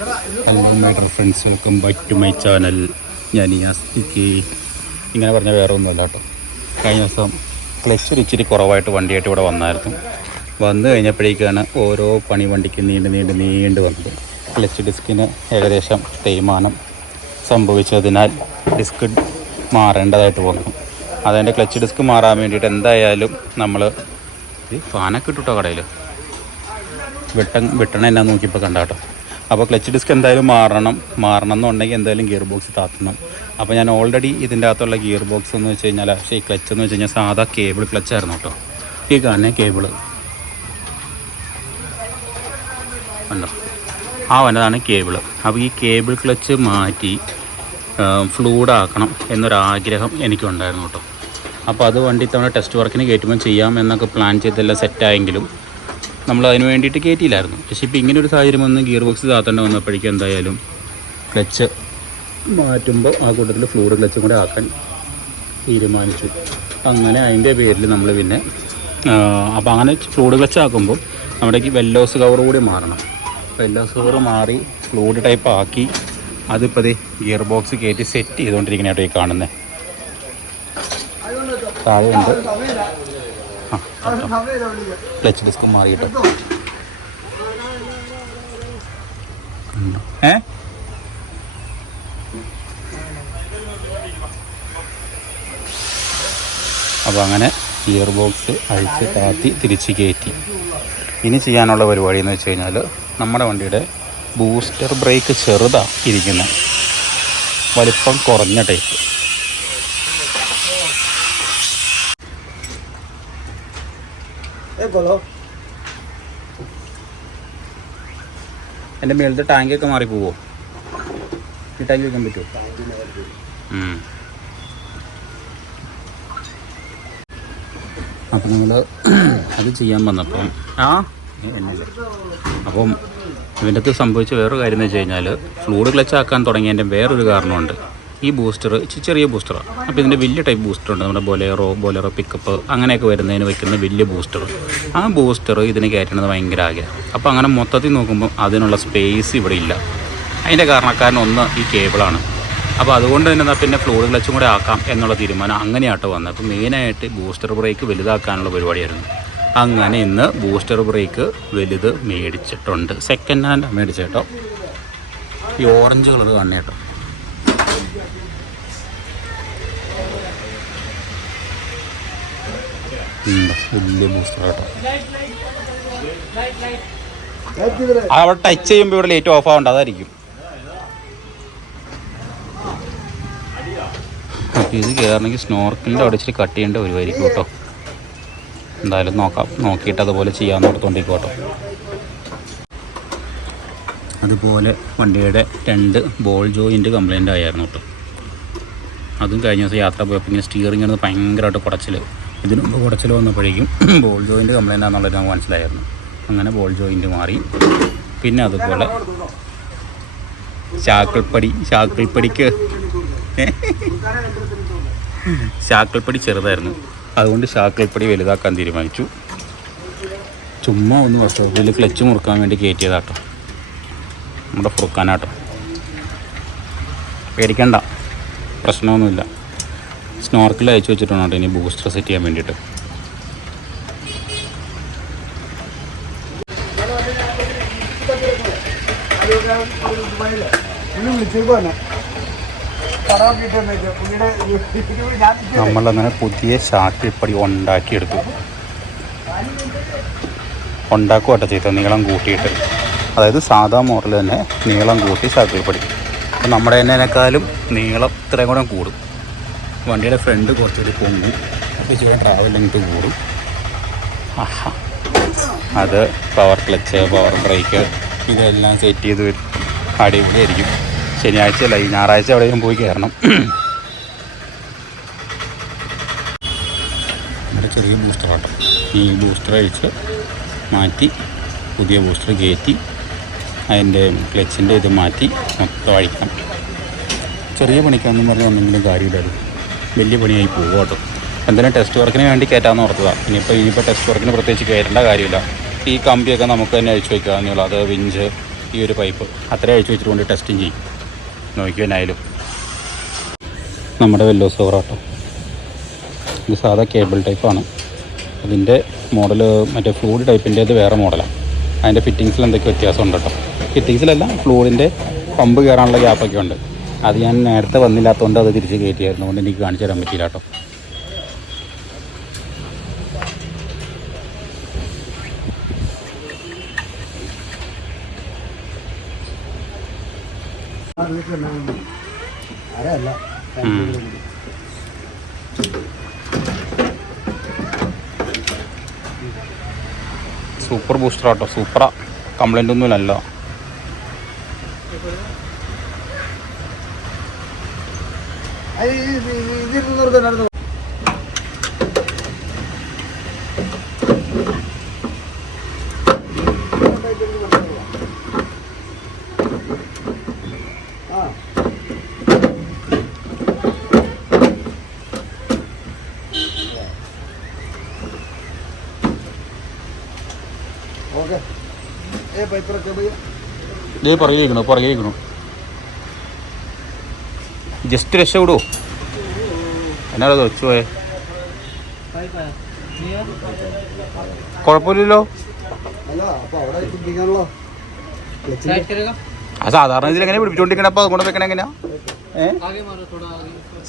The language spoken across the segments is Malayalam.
Hello my dear friends welcome back to my channel ഞാൻ യാസ്തിക്ക് ഇങ്ങനെ പറഞ്ഞാൽ വേറെ ഒന്നുമല്ല കേട്ടോ. കഴിഞ്ഞ ദിവസം ക്ലച്ച് ഒരു ഇച്ചിരി കുറവായിട്ട് വണ്ടിയായിട്ട് ഇവിടെ വന്നായിരുന്നു. വന്നു കഴിഞ്ഞപ്പോഴേക്കാണ് ഓരോ പണി വണ്ടിക്ക് നീണ്ട് നീണ്ട് നീണ്ട് വന്നത്. ക്ലച്ച് ഡിസ്കിന് ഏകദേശം തേയ്മാനം സംഭവിച്ചതിനാൽ ഡിസ്ക് മാറേണ്ടതായിട്ട് വന്നു. അതെന്റെ ക്ലച്ച് ഡിസ്ക് മാറാൻ വേണ്ടിയിട്ട് എന്തായാലും നമ്മൾ ഫാനൊക്കെ ഇട്ടുട്ടോ കടയിൽ വെട്ട വെട്ടണ എന്നാ നോക്കിയപ്പോൾ കണ്ട കേട്ടോ അപ്പോൾ ക്ലച്ച് ഡിസ്ക് എന്തായാലും മാറണം. മാറണം എന്നുണ്ടെങ്കിൽ എന്തായാലും ഗിയർ ബോക്സ് താത്തണം. അപ്പോൾ ഞാൻ ഓൾറെഡി ഇതിന്റെ അകത്തുള്ള ഗിയർ ബോക്സ് എന്ന് വെച്ച് കഴിഞ്ഞാൽ പക്ഷേ ഈ ക്ലച്ച് എന്ന് വെച്ച് കഴിഞ്ഞാൽ സാധാ കേബിൾ ക്ലച്ച് ആയിരുന്നു കേട്ടോ. ഈ കാണുന്ന കേബിൾ ഉണ്ടോ ആ വന്നതാണ് കേബിൾ അപ്പോൾ ഈ കേബിൾ ക്ലച്ച് മാറ്റി ഫ്ലൂഡാക്കണം എന്നൊരാഗ്രഹം എനിക്കുണ്ടായിരുന്നു കേട്ടോ. അപ്പോൾ അത് വണ്ടി തവണ ടെസ്റ്റ് വർക്കിന് കയറ്റുമ്പോൾ ചെയ്യാം എന്നൊക്കെ പ്ലാൻ ചെയ്തെല്ലാം സെറ്റായെങ്കിലും നമ്മൾ അതിന് വേണ്ടിയിട്ട് കയറ്റിയില്ലായിരുന്നു. പക്ഷേ ഇപ്പോൾ ഇങ്ങനെ ഒരു സാഹചര്യം വന്ന് ഗിയർ ബോക്സ് താത്തേണ്ട വന്നപ്പോഴേക്കും എന്തായാലും ക്ലച്ച് മാറ്റുമ്പോൾ ആ കൂട്ടത്തിൽ ഫ്ലൂഡ് ക്ലച്ചും കൂടെ ആക്കാൻ തീരുമാനിച്ചു. അങ്ങനെ അതിന്റെ പേരിൽ നമ്മൾ പിന്നെ അപ്പോൾ അങ്ങനെ ഫ്ലൂഡ് ക്ലച്ച് ആക്കുമ്പോൾ നമ്മുടെ വെല്ലോസ് കവർ കൂടി മാറണം. വെല്ലോസ് കവർ മാറി ഫ്ലൂഡ് ടൈപ്പ് ആക്കി അതിപ്പോൾ ഗിയർ ബോക്സ് കയറ്റി സെറ്റ് ചെയ്തുകൊണ്ടിരിക്കുന്നതായിട്ട് ഈ കാണുന്നത് താഴെയുണ്ട് ക്ലച്ച് ഡിസ്ക് മാറിയിട്ട്. ഏ? അപ്പോൾ അങ്ങനെ ഗിയർ ബോക്സ് അഴിച്ച് താത്തി തിരിച്ച് കയറ്റി. ഇനി ചെയ്യാനുള്ള പരിപാടി എന്ന് വെച്ച് കഴിഞ്ഞാൽ നമ്മുടെ വണ്ടിയുടെ ബൂസ്റ്റർ ബ്രേക്ക് ചെറുതാ ഇരിക്കുന്നത് വലിപ്പം കുറഞ്ഞ ടൈപ്പ് എന്റെ മേളത്തെ ടാങ്കൊക്കെ മാറി പോവോ? ഈ ടാങ്ക് വെക്കാൻ പറ്റുമോ അപ്പൊ നമ്മൾ അത് ചെയ്യാൻ വന്നപ്പം ആ എന്നല്ലേ. അപ്പം ഇതിന്റെ അകത്ത് സംഭവിച്ച വേറൊരു കാര്യം എന്ന് വെച്ച് കഴിഞ്ഞാൽ ഫ്ലൂഡ് ക്ലച്ച് ആക്കാൻ തുടങ്ങിയതിന്റെ വേറൊരു കാരണമുണ്ട്. ഈ ബൂസ്റ്റർ ചെറിയ ബൂസ്റ്ററാണ് അപ്പോൾ ഇതിന്റെ വലിയ ടൈപ്പ് ബൂസ്റ്റർ ഉണ്ട്. നമ്മുടെ ബൊലേറോ ബൊലേറോ പിക്കപ്പ് അങ്ങനെയൊക്കെ വരുന്നതിന് വെക്കുന്ന വലിയ ബൂസ്റ്റർ ആ ബൂസ്റ്റർ ഇതിന് കയറ്റണത് ഭയങ്കര ആഗ്രഹം. അപ്പോൾ അങ്ങനെ മൊത്തത്തിൽ നോക്കുമ്പോൾ അതിനുള്ള സ്പേസ് ഇവിടെ ഇല്ല. അതിന്റെ കാരണക്കാരൻ ഒന്ന് ഈ കേബിളാണ് അപ്പോൾ അതുകൊണ്ട് തന്നെ പിന്നെ ഫ്ലോർ ക്ലച്ചും കൂടെ ആക്കാം എന്നുള്ള തീരുമാനം അങ്ങനെയാട്ടോ വന്നത്. അപ്പോൾ മെയിനായിട്ട് ബൂസ്റ്റർ ബ്രേക്ക് വലുതാക്കാനുള്ള പരിപാടിയായിരുന്നു. അങ്ങനെ ഇന്ന് ബൂസ്റ്റർ ബ്രേക്ക് വലുത് മേടിച്ചിട്ടുണ്ട്. സെക്കൻഡ് ഹാൻഡ് മേടിച്ചേട്ടോ. ഈ ഓറഞ്ച് കളർ കാണേട്ടോ വലിയ ബൂസ്റ്റർ കേട്ടോ അവിടെ ടച്ച് ചെയ്യുമ്പോൾ ഇവിടെ ലേറ്റ് ഓഫ് ആവണ്ട അതായിരിക്കും. ഇത് കയറണമെങ്കിൽ സ്നോർക്കിന്റെ അവിടെ ഇച്ചിരി കട്ട് ചെയ്യേണ്ട വരുമായിരിക്കും കേട്ടോ. എന്തായാലും നോക്കാം. നോക്കിയിട്ട് അതുപോലെ ചെയ്യാൻ ഓർത്തുകൊണ്ടിരിക്കും കേട്ടോ അതുപോലെ വണ്ടിയുടെ രണ്ട് ബോൾ ജോയിന്റ് കംപ്ലൈന്റ് ആയിരുന്നു കേട്ടോ. അതും കഴിഞ്ഞ ദിവസം യാത്ര പോയപ്പോൾ ഇങ്ങനെ സ്റ്റിയറിംഗ് ഭയങ്കരമായിട്ട് കുടച്ചിൽ ഇതിനു മുമ്പ് കുടച്ചിൽ വന്നപ്പോഴേക്കും ബോൾ ജോയിന്റ് കംപ്ലൈന്റ് ആണെന്നുള്ളത് നമുക്ക് മനസ്സിലായിരുന്നു. അങ്ങനെ ബോൾ ജോയിന്റ് മാറി. പിന്നെ അതുപോലെ ശാക്കിൾപ്പടി ശാക്കിൾപ്പടിക്ക് ശാക്കിൾപ്പടി ചെറുതായിരുന്നു. അതുകൊണ്ട് ശാക്കിൾപ്പടി വലുതാക്കാൻ തീരുമാനിച്ചു. ചുമ്മാ ഒന്ന് വർഷോപ്പിൽ ക്ലച്ച് മുറുക്കാൻ വേണ്ടി കയറ്റിയതാട്ടോ നമ്മുടെ ഫുറുക്കാനാട്ടോ പേടിക്കണ്ട. പ്രശ്നമൊന്നുമില്ല. സ്നോർക്കിൽ അയച്ചു വെച്ചിട്ടുണ്ട് കേട്ടോ ഇനി ബൂസ്റ്റർ സെറ്റ് ചെയ്യാൻ വേണ്ടിയിട്ട്. നമ്മളങ്ങനെ പുതിയ ശാക്കിൾപ്പടി ഉണ്ടാക്കിയെടുത്തു. ഉണ്ടാക്കുക കേട്ടോ ചെയ്തത്. നീളം കൂട്ടിയിട്ട്. അതായത് സാധാ മോറിൽ തന്നെ നീളം കൂട്ടി ശാക്കിൾപ്പടി അപ്പം നമ്മുടെ തന്നെക്കാളും നീളം ഇത്രയും കൂടെ കൂടും. വണ്ടിയുടെ ഫ്രണ്ട് കുറച്ചൊരു പൊങ്ങി. അപ്പോൾ ചെയ്യാൻ ട്രാവൽ ലെങ്ത് കൂടും. അത് പവർ ക്ലച്ച് പവർ ബ്രേക്ക് ഇതെല്ലാം സെറ്റ് ചെയ്ത് വരും. അടിപൊളിയായിരിക്കും. ശനിയാഴ്ച അല്ല ഈ ഞായറാഴ്ച എവിടെയും പോയി കയറണം. നമ്മുടെ ചെറിയ ബൂസ്റ്റർ ആട്ടോ. ഈ ബൂസ്റ്റർ അഴിച്ച് മാറ്റി പുതിയ ബൂസ്റ്റർ കയറ്റി അതിന്റെ ക്ലച്ചിന്റെ ഇത് മാറ്റി മൊത്തം അഴിക്കണം. ചെറിയ പണിക്കാണെന്ന് പറഞ്ഞാൽ ഒന്നെങ്കിലും കാര്യമില്ലായിരുന്നു. വലിയ പണിയായി പോകും കേട്ടോ. എന്തായാലും ടെസ്റ്റ് വർക്കിന് വേണ്ടി കയറ്റാമെന്ന് ഓർത്തതാണ് ഇനിയിപ്പോൾ ഇനിയിപ്പോൾ ടെസ്റ്റ് വർക്കിന് പ്രത്യേകിച്ച് കയറ്റേണ്ട കാര്യമില്ല. ഈ കമ്പിയൊക്കെ നമുക്ക് തന്നെ അഴിച്ചു വയ്ക്കാമെന്നുള്ള അത് വിഞ്ച് ഈ ഒരു പൈപ്പ് അത്രയും അഴിച്ചു വെച്ചിട്ട് ടെസ്റ്റും ചെയ്യും. നോക്കി നമ്മുടെ വെല്ലോ സോറാട്ടോ ഇത് സാധാ കേബിൾ ടൈപ്പാണ് അതിന്റെ മോഡൽ മറ്റേ ഫ്ലൂഡ് ടൈപ്പിന്റെ അത് വേറെ മോഡലാണ് അതിന്റെ ഫിറ്റിങ്സിൽ എന്തൊക്കെ വ്യത്യാസമുണ്ട് കേട്ടോ. ഫിറ്റിങ്സിലല്ല ഫ്ലൂഡിന്റെ പമ്പ് കയറാനുള്ള ഗ്യാപ്പൊക്കെ ഉണ്ട്. അത് ഞാൻ നേരത്തെ വന്നില്ലാത്തതുകൊണ്ട് അത് തിരിച്ച് കയറ്റിയായിരുന്നു അതുകൊണ്ട് എനിക്ക് കാണിച്ചു തരാൻ പറ്റിയില്ല കേട്ടോ. സൂപ്പർ ബൂസ്റ്റർ ആട്ടോ സൂപ്പറാ. കംപ്ലൈന്റ് ഒന്നുമില്ലല്ലോ. ഇതിരുന്ന് ആ ഓക്കെ ഏ പൈപ്പറൊക്കെ ഭയ്യ ഇതേ പുറകെ ഇരിക്കണു പുറകെ ഇരിക്കണു ജസ്റ്റ് രക്ഷപ്പെടൂ എന്നാ വെച്ചു പോയേ. കുഴപ്പമില്ലല്ലോ? ആ സാധാരണ ഇതിൽ എങ്ങനെ പിടിപ്പിച്ചോണ്ടിരിക്കണ? അപ്പോൾ അതുകൊണ്ട് വെക്കണ എങ്ങനെയാ?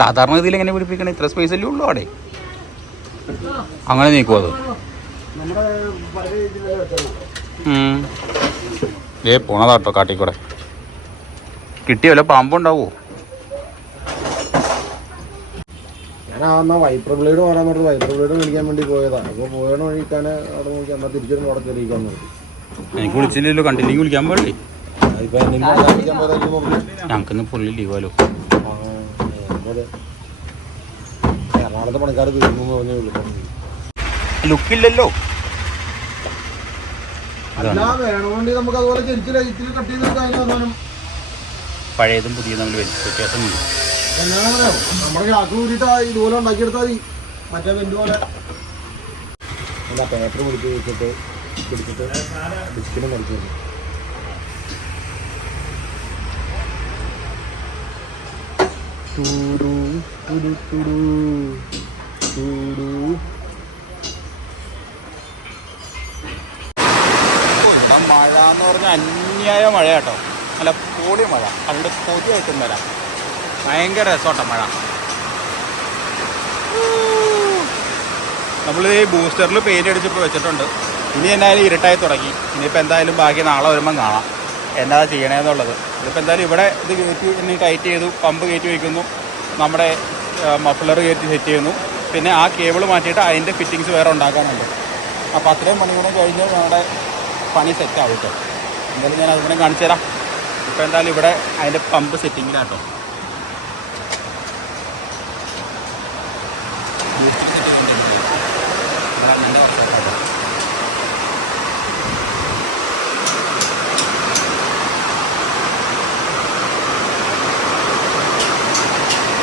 സാധാരണ ഇതിൽ എങ്ങനെ പിടിപ്പിക്കണേ? ഇത്ര സ്പേസ് അല്ലേ ഉള്ളൂ അവിടെ? അങ്ങനെ നീക്കുമോ അത്? ഏ പോണതാട്ടോ കാട്ടിക്കൂടെ. കിട്ടിയ വല്ല ഞാൻ വൈപ്പർ ബ്ലേഡ് മാറാൻ പറഞ്ഞത് വൈപ്പർ ബ്ലേഡ് മേടിക്കാൻ വേണ്ടി പോയതാണ് അപ്പോൾ പോയണ വഴിക്കാൻ അവിടെ നോക്കി എന്നാ തിരിച്ചൊരു മോടെ കയറിയിരിക്കാൻ നോക്കി എനിക്ക് വിളിച്ചില്ലല്ലോ കണ്ടിന്യൂ വിളിക്കാൻ പാടില്ലേ ഞങ്ങൾക്കിന്ന് പുള്ളി ലീവാലോ. എറണാകുളത്തെ പണിക്കാർ തീർന്നു പറഞ്ഞേ ഉള്ളൂ. ലുക്കില്ലല്ലോ പഴയതും പുതിയതും തമ്മിൽ വ്യത്യാസമില്ല മറ്റേ എന്താ പേപ്പർ വെച്ചിട്ട് പിടിച്ചിട്ട് ടൂടു, ടൂടു. മഴ എന്ന് പറഞ്ഞാൽ അന്യായ മഴ കേട്ടോ നല്ല പൊളി മഴ. അവിടെ പൊടിയായിട്ടും വരാം. ഭയങ്കര രസോട്ട മഴ. നമ്മൾ ഈ ബൂസ്റ്ററിൽ പെയിന്റ് അടിച്ചിപ്പോൾ വെച്ചിട്ടുണ്ട്. ഇനി എന്തായാലും ഇരുട്ടായി തുടങ്ങി. ഇനിയിപ്പോൾ എന്തായാലും ബാക്കി നാളെ വരുമ്പം കാണാം. എന്നാ ചെയ്യണേന്നുള്ളത്. ഇതിപ്പോൾ എന്തായാലും ഇവിടെ ഇത് കയറ്റി ഇനി ടൈറ്റ് ചെയ്തു പമ്പ് കയറ്റി വയ്ക്കുന്നു നമ്മുടെ മഫ്ലർ കയറ്റി സെറ്റ് ചെയ്യുന്നു. പിന്നെ ആ കേബിൾ മാറ്റിയിട്ട് അതിന്റെ ഫിറ്റിങ്സ് വേറെ ഉണ്ടാക്കാനുണ്ട്. അപ്പോൾ അത്രയും കൂടെ കഴിഞ്ഞ് നമ്മുടെ പണി സെറ്റ് ആവട്ടെ എന്തായാലും ഞാൻ അതുകൂടെ കാണിച്ചു തരാം ഇപ്പോൾ എന്തായാലും ഇവിടെ അതിന്റെ പമ്പ് സെറ്റിങ്ങിലാട്ടോ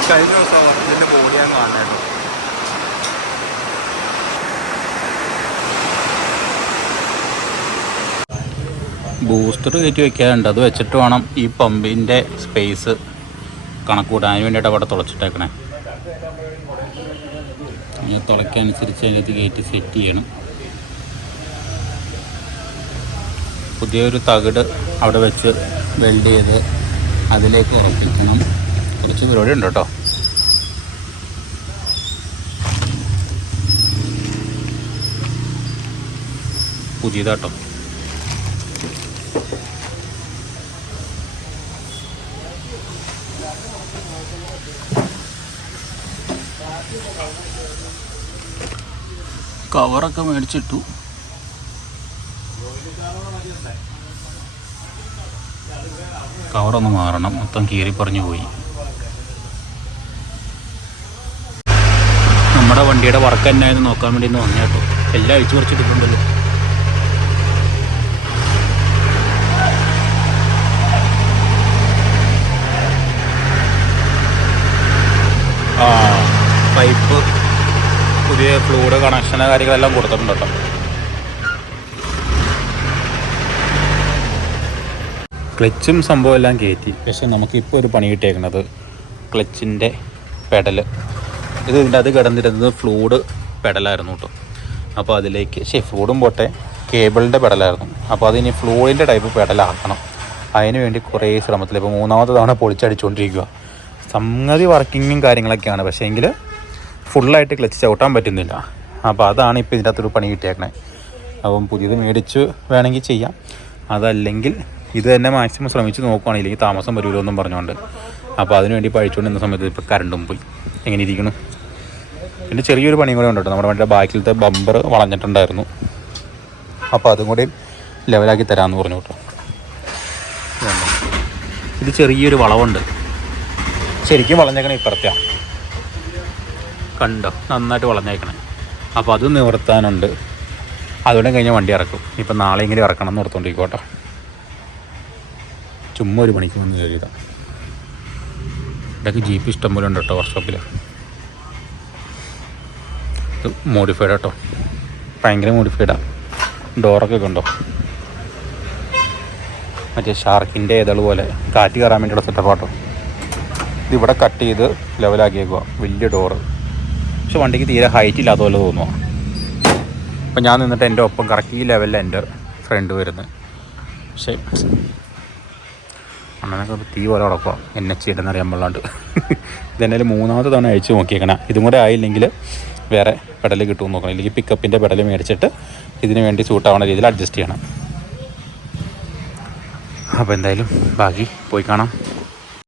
കഴിഞ്ഞ ദിവസം ഇതിന്റെ ബോഡി ഞാൻ കാണാനായിരുന്നു ബൂസ്റ്റർ കയറ്റി വെക്കാറുണ്ട് അത് വെച്ചിട്ട് വേണം ഈ പമ്പിന്റെ സ്പേസ് കണക്കൂട്ടാൻ അതിന് വേണ്ടിയിട്ട് അവിടെ തുളച്ചിട്ടേക്കണേ. ഇങ്ങനെ തുളയ്ക്കനുസരിച്ച് അതിനകത്ത് ഗേറ്റ് സെറ്റ് ചെയ്യണം. പുതിയൊരു തകിട് അവിടെ വെച്ച് വെൽഡ് ചെയ്ത് അതിലേക്ക് ഉറപ്പിക്കണം. കുറച്ച് പരിപാടി ഉണ്ട് കേട്ടോ. പുതിയതാട്ടോ. കവറൊക്കെ മേടിച്ചിട്ടു. കവറൊന്ന് മാറണം. മൊത്തം കീറി പറഞ്ഞു പോയി. നമ്മുടെ വണ്ടിയുടെ വർക്ക് എന്നായെന്ന് നോക്കാൻ വേണ്ടി ഒന്ന് വന്നേട്ടോ എല്ലാം അഴിച്ചു പറിച്ചിട്ടുണ്ടല്ലോ ആ പൈപ്പ് പുതിയ ഫ്ലൂഡ് കണക്ഷൻ കാര്യങ്ങളെല്ലാം കൊടുത്തിട്ടുണ്ട് കേട്ടോ. ക്ലച്ചും സംഭവം എല്ലാം കയറ്റി പക്ഷെ നമുക്കിപ്പോൾ ഒരു പണി കിട്ടിയേക്കുന്നത് ക്ലച്ചിന്റെ പെഡൽ ഇത് ഇതിന്റെ അത് കിടന്നിരുന്നത് ഫ്ലൂഡ് പെഡലായിരുന്നു കേട്ടോ. അപ്പോൾ അതിലേക്ക് ശരി ഫ്ലൂഡും പോട്ടെ കേബിളിന്റെ പെഡലായിരുന്നു അപ്പോൾ അതിനി ഫ്ലൂഡിന്റെ ടൈപ്പ് പെഡലാക്കണം അതിന് വേണ്ടി കുറേ ശ്രമത്തിൽ ഇപ്പോൾ മൂന്നാമത്തെ തവണ പൊളിച്ചടിച്ചുകൊണ്ടിരിക്കുക സംഗതി വർക്കിങ്ങും കാര്യങ്ങളൊക്കെയാണ്. പക്ഷേ എങ്കിൽ ഫുള്ളായിട്ട് ക്ലച്ച് ചവിട്ടാൻ പറ്റുന്നില്ല. അപ്പോൾ അതാണ് ഇപ്പോൾ ഇതിന്റെ അകത്തൊരു പണി കിട്ടിയേക്കണേ. അപ്പം പുതിയത് മേടിച്ച് വേണമെങ്കിൽ ചെയ്യാം. അതല്ലെങ്കിൽ ഇത് തന്നെ മാക്സിമം ശ്രമിച്ച് നോക്കുകയാണെങ്കിൽ താമസം വരുമല്ലോ എന്നും പറഞ്ഞുകൊണ്ട്. അപ്പോൾ അതിന് വേണ്ടി പഴിച്ചുകൊണ്ട് നിന്ന സമയത്ത് ഇപ്പോൾ കറണ്ടും പോയി. എങ്ങനെ ഇരിക്കുന്നു പിന്നെ ചെറിയൊരു പണിയും കൂടെ ഉണ്ട് നമ്മുടെ വണ്ടിയുടെ ബാക്കിലത്തെ ബമ്പർ വളഞ്ഞിട്ടുണ്ടായിരുന്നു. അപ്പോൾ അതും കൂടി ലെവലാക്കി തരാമെന്ന് പറഞ്ഞു കേട്ടോ. ഇത് ചെറിയൊരു വളവുണ്ട്. ശരിക്കും വളഞ്ഞേക്കണേ ഇപ്പുറത്തെയാ. കണ്ടോ? നന്നായിട്ട് വളഞ്ഞേക്കണേ അപ്പോൾ അത് നിവർത്താനുണ്ട്. അതുകൊണ്ട് കഴിഞ്ഞാൽ വണ്ടി ഇറക്കും. ഇപ്പം നാളെ ഇങ്ങനെ ഇറക്കണം എന്ന് ഓർത്തോണ്ടിരിക്കോട്ടെ ചുമ്മാ ഒരു പണിക്ക് വന്ന് കയറിയതാ. ഇടയ്ക്ക് ജീപ്പ് ഇഷ്ടം പോലെ ഉണ്ട് കേട്ടോ വർക്ക്ഷോപ്പിൽ ഇത് മോഡിഫൈഡ് കേട്ടോ ഭയങ്കര മോഡിഫൈഡാണ് ഡോറൊക്കെ കണ്ടോ? മറ്റേ ഷാർക്കിന്റെ ഇതൾ പോലെ കാറ്റ് കയറാൻ വേണ്ടിയുള്ള സെറ്റപ്പ് കേട്ടോ ഇതിവിടെ കട്ട് ചെയ്ത് ലെവലാക്കിയേക്കുക വലിയ ഡോറ്. പക്ഷെ വണ്ടിക്ക് തീരെ ഹൈറ്റ് ഇല്ലാത്ത പോലെ തോന്നുക അപ്പം ഞാൻ നിന്നിട്ട് എന്റെ ഒപ്പം കറക്റ്റ് ഈ ലെവലിൽ എന്റെ ഫ്രണ്ട് വരുന്നത് പക്ഷേ അണ്ണനൊക്കെ തീ പോലെ ഉടക്കുക എച്ച് ഇടുന്ന അറിയാൻ പാടില്ലാണ്ട്. ഇതെന്നാലും മൂന്നാമത്തെ തവണ അയച്ചു നോക്കിയേക്കണം. ഇതും കൂടെ ആയില്ലെങ്കിൽ വേറെ പെഡൽ കിട്ടുമെന്ന് നോക്കണം. ഇല്ലെങ്കിൽ പിക്കപ്പിന്റെ പെഡൽ മേടിച്ചിട്ട് ഇതിന് വേണ്ടി സൂട്ടാവുന്ന രീതിയിൽ അഡ്ജസ്റ്റ് ചെയ്യണം. അപ്പോൾ എന്തായാലും ബാക്കി പോയി കാണാം.